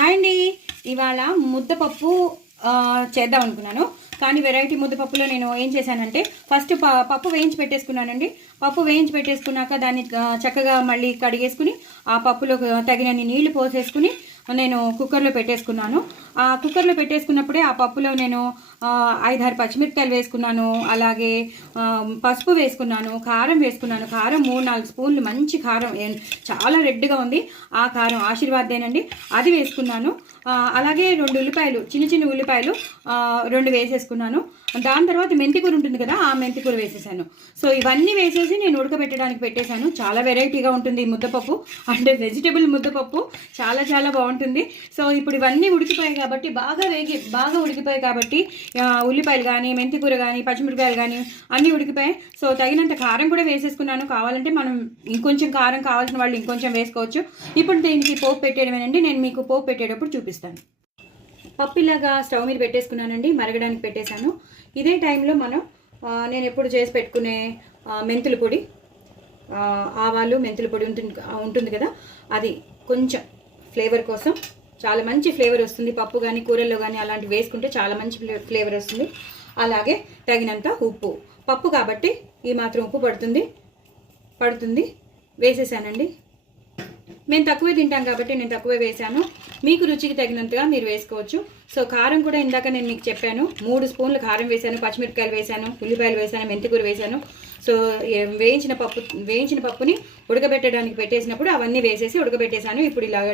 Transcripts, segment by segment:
Hi అండి. ఇవాళ ముద్దపప్పు చేద్దాం అనుకున్నాను. కానీ వెరైటీ ముద్దపప్పులో నేను ఏం చేశానంటే ఫస్ట్ పప్పు వేయించి పెట్టేసుకున్నానండి. పప్పు వేయించి పెట్టేసుకున్నాక దాన్ని చక్కగా మళ్ళీ కడిగేసుకుని ఆ పప్పులో తగినన్ని నీళ్లు పోసేసుకుని నేను కుక్కర్లో పెట్టేసుకున్నాను. ఆ కుక్కర్లో పెట్టేసుకున్నప్పుడే ఆ పప్పులో నేను 5-6 పచ్చిమిరపకాయలు వేసుకున్నాను. అలాగే పసుపు వేసుకున్నాను, కారం వేసుకున్నాను. కారం 3-4 స్పూన్లు మంచి కారం, చాలా రెడ్గా ఉంది ఆ కారం, ఆశీర్వాదేనండి, అది వేసుకున్నాను. అలాగే 2 ఉల్లిపాయలు, చిన్న చిన్న ఉల్లిపాయలు 2 వేసేసుకున్నాను. దాని తర్వాత మెంతికూర ఉంటుంది కదా, ఆ మెంతికూర వేసేసాను. సో ఇవన్నీ వేసేసి నేను ఉడకబెట్టడానికి పెట్టేశాను. చాలా వెరైటీగా ఉంటుంది ముద్దపప్పు, అంటే వెజిటబుల్ ముద్దపప్పు, చాలా చాలా బాగుంటుంది. సో ఇప్పుడు ఇవన్నీ ఉడికిపోయాయి కాబట్టి, బాగా ఉడికిపోయాయి కాబట్టి ఉల్లిపాయలు కానీ, మెంతికూర కానీ, పచ్చిమిరపకాయలు కానీ అన్నీ ఉడికిపోయాయి. సో తగినంత కారం కూడా వేసేసుకున్నాను. కావాలంటే మనం ఇంకొంచెం కారం కావాల్సిన వాళ్ళు ఇంకొంచెం వేసుకోవచ్చు. ఇప్పుడు దీనికి పోపు పెట్టేయడమేనండి. నేను మీకు పోపు పెట్టేటప్పుడు చూపిస్తాను. పప్పు ఇలాగా స్టవ్ మీద పెట్టేసుకున్నానండి, మరగడానికి పెట్టేశాను. ఇదే టైంలో నేను ఎప్పుడు చేసి పెట్టుకునే మెంతుల పొడి, ఆవాలు మెంతుల పొడి ఉంటుంది కదా, అది కొంచెం ఫ్లేవర్ కోసం, చాలా మంచి ఫ్లేవర్ వస్తుంది. పప్పు కానీ కూరల్లో కానీ అలాంటివి వేసుకుంటే చాలా మంచి ఫ్లేవర్ వస్తుంది. అలాగే తగినంత ఉప్పు, పప్పు కాబట్టి ఈ మాత్రం ఉప్పు పడుతుంది వేసేసానండి. మేము తక్కువే తింటాం కాబట్టి నేను తక్కువే వేసాను. మీకు రుచికి తగినంతగా మీరు వేసుకోవచ్చు. సో కారం కూడా ఇందాక నేను మీకు చెప్పాను, 3 స్పూన్లు కారం వేసాను, పచ్చిమిరపకాయలు వేసాను, ఉల్లిపాయలు వేసాను, మెంతికూర వేసాను. సో వేయించిన పప్పుని ఉడకబెట్టడానికి పెట్టేసినప్పుడు అవన్నీ వేసేసి ఉడకబెట్టేశాను. ఇప్పుడు ఇలాగ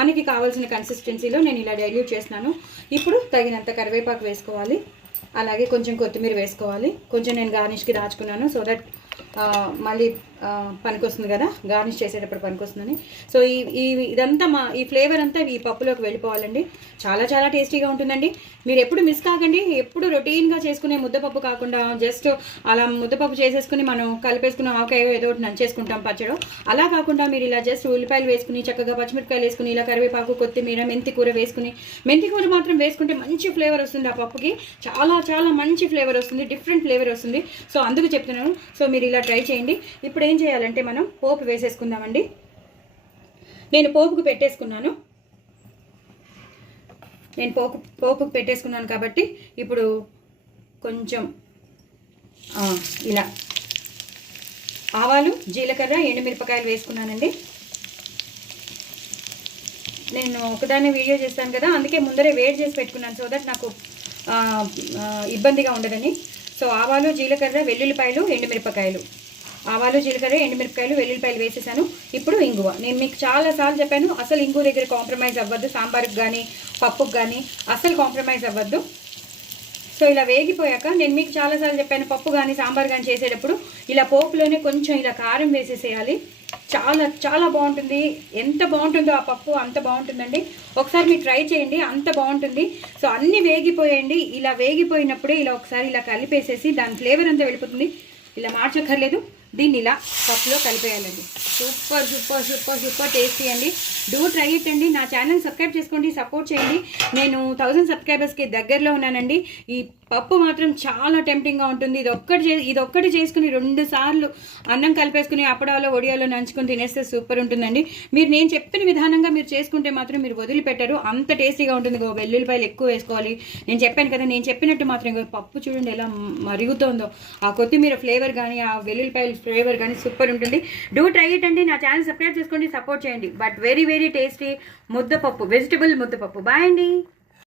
మనకి కావాల్సిన కన్సిస్టెన్సీలో నేను ఇలా డైల్యూట్ చేస్తున్నాను. ఇప్పుడు తగినంత కరివేపాకు వేసుకోవాలి, అలాగే కొంచెం కొత్తిమీర వేసుకోవాలి. కొంచెం నేను గార్నిష్కి దాచుకున్నాను, సో దట్ మళ్ళీ పనికొస్తుంది కదా, గార్నిష్ చేసేటప్పుడు పనికొస్తుందని. సో ఇదంతా ఈ ఫ్లేవర్ అంతా ఈ పప్పులోకి వెళ్ళిపోవాలండి. చాలా చాలా టేస్టీగా ఉంటుందండి. మీరు ఎప్పుడు మిస్ కాకండి. ఎప్పుడు రొటీన్గా చేసుకునే ముద్దపప్పు కాకుండా జస్ట్ అలా ముద్దపప్పు చేసేసుకుని మనం కలిపేసుకుని ఆవకాయ ఏదో ఒకటి నంచేసుకుంటాం పచ్చడి, అలా కాకుండా మీరు ఇలా జస్ట్ ఉల్లిపాయలు వేసుకుని, చక్కగా పచ్చిమిరపకాయలు వేసుకుని, ఇలా కరివేపాకు, కొత్తిమీర, మెంతికూర వేసుకుని, మెంతికూర మాత్రం వేసుకుంటే మంచి ఫ్లేవర్ వస్తుంది. ఆ పప్పుకి చాలా చాలా మంచి ఫ్లేవర్ వస్తుంది, డిఫరెంట్ ఫ్లేవర్ వస్తుంది. సో అందుకు చెప్తున్నాను. సో మీరు ఇలా ట్రై చేయండి. ఇప్పుడు ఏం చేయాలంటే మనం పోపు వేసేసుకుందామండి. నేను పోపుకు పెట్టేసుకున్నాను. పోపుకు పెట్టేసుకున్నాను కాబట్టి ఇప్పుడు కొంచెం ఇలా ఆవాలు, జీలకర్ర, ఎండుమిరపకాయలు వేసుకున్నానండి. నేను ఒకదాన్ని వీడియో చేస్తాను కదా, అందుకే ముందరే వేడి చేసి పెట్టుకున్నాను, సో దట్ నాకు ఇబ్బందిగా ఉండదని. సో ఆవాలు, జీలకర్ర, వెల్లుల్లిపాయలు, ఎండుమిరపకాయలు, ఆవాలు, జీలకర్ర, ఎండుమిరపకాయలు, వెల్లుల్లిపాయలు వేసేసాను. ఇప్పుడు ఇంగువ. నేను మీకు చాలాసార్లు చెప్పాను, అసలు ఇంగువ దగ్గర కాంప్రమైజ్ అవ్వద్దు. సాంబార్కి కానీ పప్పుకు కానీ అసలు కాంప్రమైజ్ అవ్వద్దు. సో ఇలా వేగిపోయాక నేను మీకు చాలాసార్లు చెప్పాను, పప్పు కానీ సాంబార్ కానీ చేసేటప్పుడు ఇలా పోపులోనే కొంచెం ఇలా కారం వేసేసేయాలి. చాలా చాలా బాగుంటుంది. ఎంత బాగుంటుందో ఆ పప్పు అంత బాగుంటుందండి. ఒకసారి మీరు ట్రై చేయండి, అంత బాగుంటుంది. సో అన్నీ వేగిపోయండి. ఇలా వేగిపోయినప్పుడే ఇలా ఒకసారి ఇలా కలిపేసేసి దాని ఫ్లేవర్ అంతా వెళ్ళిపోతుంది. ఇలా మార్చక్కర్లేదు, దీన్ని ఇలా పప్పులో కలిపేయాలండి. Super super super super tasty అండి. డూ ట్రై ఇట్ అండి. నా ఛానల్ సబ్స్క్రైబ్ చేసుకోండి, సపోర్ట్ చేయండి. నేను 1000 సబ్స్క్రైబర్స్కి దగ్గరలో ఉన్నానండి. ఈ పప్పు మాత్రం చాలా టెంప్టింగ్గా ఉంటుంది. ఇదొక్కటి చేసుకుని 2 సార్లు అన్నం కలిపేసుకుని అప్పడాలో ఒడియాలో నంచుకొని తినేస్తే సూపర్ ఉంటుందండి. నేను చెప్పిన విధానంగా మీరు చేసుకుంటే మాత్రం మీరు వదిలిపెట్టరు, అంత టేస్టీగా ఉంటుంది. వెల్లుల్లిపాయలు ఎక్కువ వేసుకోవాలి. నేను చెప్పాను కదా, నేను చెప్పినట్టు మాత్రం పప్పు చూడండి ఎలా మరుగుతోందో. ఆ కొత్తిమీర ఫ్లేవర్ కానీ, ఆ వెల్లుల్లిపాయల ఫ్లేవర్ కానీ సూపర్ ఉంటుంది. డూ ట్రై ఇట్ అండి. నా ఛానల్ సబ్స్క్రైబ్ చేసుకోండి, సపోర్ట్ చేయండి. బట్ వెరీ వెరీ టేస్టీ ముద్దపప్పు, వెజిటబుల్ ముద్దపప్పు. బాయ్ అండి.